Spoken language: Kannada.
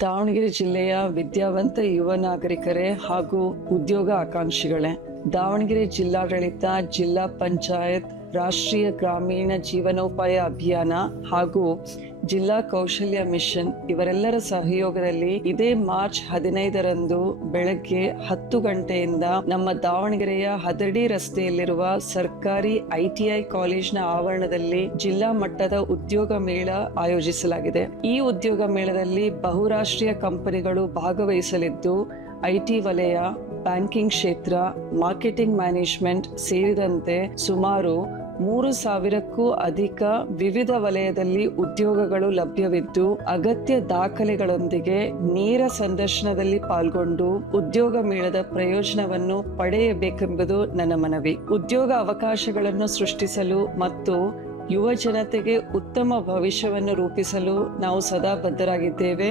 ದಾವಣಗೆರೆ ಜಿಲ್ಲೆಯ ವಿದ್ಯಾವಂತ ಯುವ ನಾಗರಿಕರೇ ಹಾಗೂ ಉದ್ಯೋಗ ಆಕಾಂಕ್ಷಿಗಳೇ, ದಾವಣಗೆರೆ ಜಿಲ್ಲಾಡಳಿತ, ಜಿಲ್ಲಾ ಪಂಚಾಯತ್, ರಾಷ್ಟ್ರೀಯ ಗ್ರಾಮೀಣ ಜೀವನೋಪಾಯ ಅಭಿಯಾನ ಹಾಗೂ ಜಿಲ್ಲಾ ಕೌಶಲ್ಯ ಮಿಷನ್ ಇವರೆಲ್ಲರ ಸಹಯೋಗದಲ್ಲಿ ಇದೇ ಮಾರ್ಚ್ 15ರಂದು ಬೆಳಗ್ಗೆ 10 ಗಂಟೆಯಿಂದ ನಮ್ಮ ದಾವಣಗೆರೆಯ ಹದಡಿ ರಸ್ತೆಯಲ್ಲಿರುವ ಸರ್ಕಾರಿ ITI ಕಾಲೇಜಿನ ಆವರಣದಲ್ಲಿ ಜಿಲ್ಲಾ ಮಟ್ಟದ ಉದ್ಯೋಗ ಮೇಳ ಆಯೋಜಿಸಲಾಗಿದೆ. ಈ ಉದ್ಯೋಗ ಮೇಳದಲ್ಲಿ ಬಹುರಾಷ್ಟ್ರೀಯ ಕಂಪನಿಗಳು ಭಾಗವಹಿಸಲಿದ್ದು IT ವಲಯ, ಬ್ಯಾಂಕಿಂಗ್ ಕ್ಷೇತ್ರ, ಮಾರ್ಕೆಟಿಂಗ್ ಮ್ಯಾನೇಜ್ಮೆಂಟ್ ಸೇರಿದಂತೆ ಸುಮಾರು 3,000ಕ್ಕೂ ಅಧಿಕ ವಿವಿಧ ವಲಯದಲ್ಲಿ ಉದ್ಯೋಗಗಳು ಲಭ್ಯವಿದ್ದು, ಅಗತ್ಯ ದಾಖಲೆಗಳೊಂದಿಗೆ ನೇರ ಸಂದರ್ಶನದಲ್ಲಿ ಪಾಲ್ಗೊಂಡು ಉದ್ಯೋಗ ಮೇಳದ ಪ್ರಯೋಜನವನ್ನು ಪಡೆಯಬೇಕೆಂಬುದು ನನ್ನ ಮನವಿ. ಉದ್ಯೋಗ ಅವಕಾಶಗಳನ್ನು ಸೃಷ್ಟಿಸಲು ಮತ್ತು ಯುವ ಜನತೆಗೆ ಉತ್ತಮ ಭವಿಷ್ಯವನ್ನು ರೂಪಿಸಲು ನಾವು ಸದಾ ಬದ್ಧರಾಗಿದ್ದೇವೆ.